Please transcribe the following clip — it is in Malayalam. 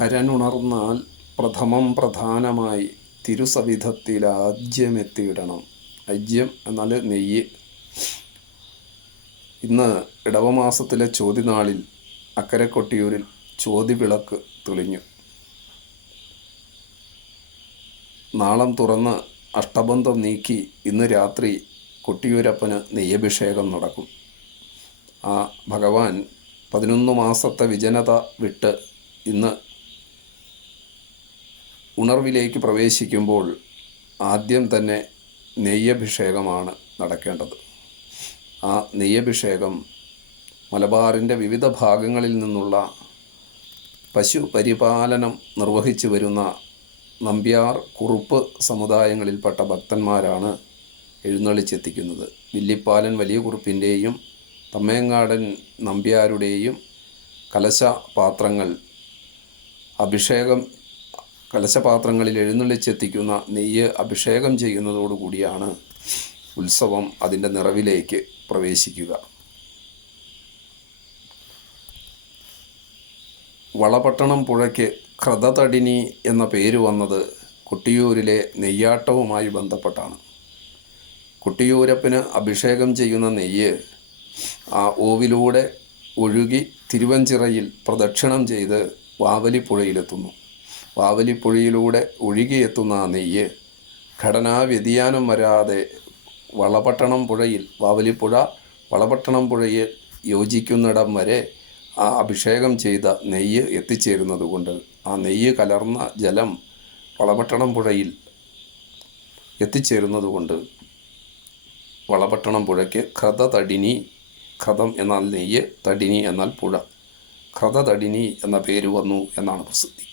ഹരനുണർന്നാൽ പ്രഥമം പ്രധാനമായി തിരുസവിധത്തിൽ ആജ്യമെത്തിയിടണം. അജ്യം എന്നാൽ നെയ്യ്. ഇന്ന് ഇടവമാസത്തിലെ ചോതിനാളിൽ അക്കരെ കൊട്ടിയൂരിൽ ചോതിവിളക്ക് തെളിഞ്ഞു. നാളം തുറന്ന് അഷ്ടബന്ധം നീക്കി ഇന്ന് രാത്രി കൊട്ടിയൂരപ്പന് നെയ്യഭിഷേകം നടക്കും. ആ ഭഗവാൻ 11 മാസത്തെ വിജനത വിട്ട് ഇന്ന് ഉണർവിലേക്ക് പ്രവേശിക്കുമ്പോൾ ആദ്യം തന്നെ നെയ്യഭിഷേകമാണ് നടക്കേണ്ടത്. ആ നെയ്യഭിഷേകം മലബാറിൻ്റെ വിവിധ ഭാഗങ്ങളിൽ നിന്നുള്ള പശു പരിപാലനം നിർവഹിച്ചു വരുന്ന നമ്പ്യാർ കുറുപ്പ് സമുദായങ്ങളിൽപ്പെട്ട ഭക്തന്മാരാണ് എഴുന്നള്ളിച്ചെത്തിക്കുന്നത്. വില്ലിപ്പാലൻ വലിയ കുറുപ്പിൻ്റെയും തമ്മേങ്ങാടൻ നമ്പ്യാരുടെയും കലശപാത്രങ്ങളിൽ എഴുന്നള്ളിച്ചെത്തിക്കുന്ന നെയ്യ് അഭിഷേകം ചെയ്യുന്നതോടുകൂടിയാണ് ഉത്സവം അതിൻ്റെ നിറവിലേക്ക് പ്രവേശിക്കുക. വളപട്ടണം പുഴയ്ക്ക് ക്രതതടിനി എന്ന പേര് വന്നത് കൊട്ടിയൂരിലെ നെയ്യാട്ടവുമായി ബന്ധപ്പെട്ടാണ്. കൊട്ടിയൂരപ്പന് അഭിഷേകം ചെയ്യുന്ന നെയ്യ് ആ ഓവിലൂടെ ഒഴുകി തിരുവഞ്ചിറയിൽ പ്രദക്ഷിണം ചെയ്ത് വാവലിപ്പുഴയിലെത്തുന്നു. വാവലിപ്പുഴയിലൂടെ ഒഴുകിയെത്തുന്ന ആ നെയ്യ് ഘടനാ വ്യതിയാനം വരാതെ വളപട്ടണം പുഴയിൽ വളപട്ടണം പുഴയിൽ യോജിക്കുന്നിടം വരെ ആ അഭിഷേകം ചെയ്ത നെയ്യ് എത്തിച്ചേരുന്നത് കൊണ്ട് ആ നെയ്യ് കലർന്ന ജലം വളപട്ടണം പുഴയിൽ എത്തിച്ചേരുന്നത് കൊണ്ട് വളപട്ടണം പുഴയ്ക്ക് ക്രതതടിനി, ക്രതം എന്നാൽ നെയ്യ്, തടിനി എന്നാൽ പുഴ, ക്രതതടിനി എന്ന പേര് വന്നു എന്നാണ് പ്രസിദ്ധി.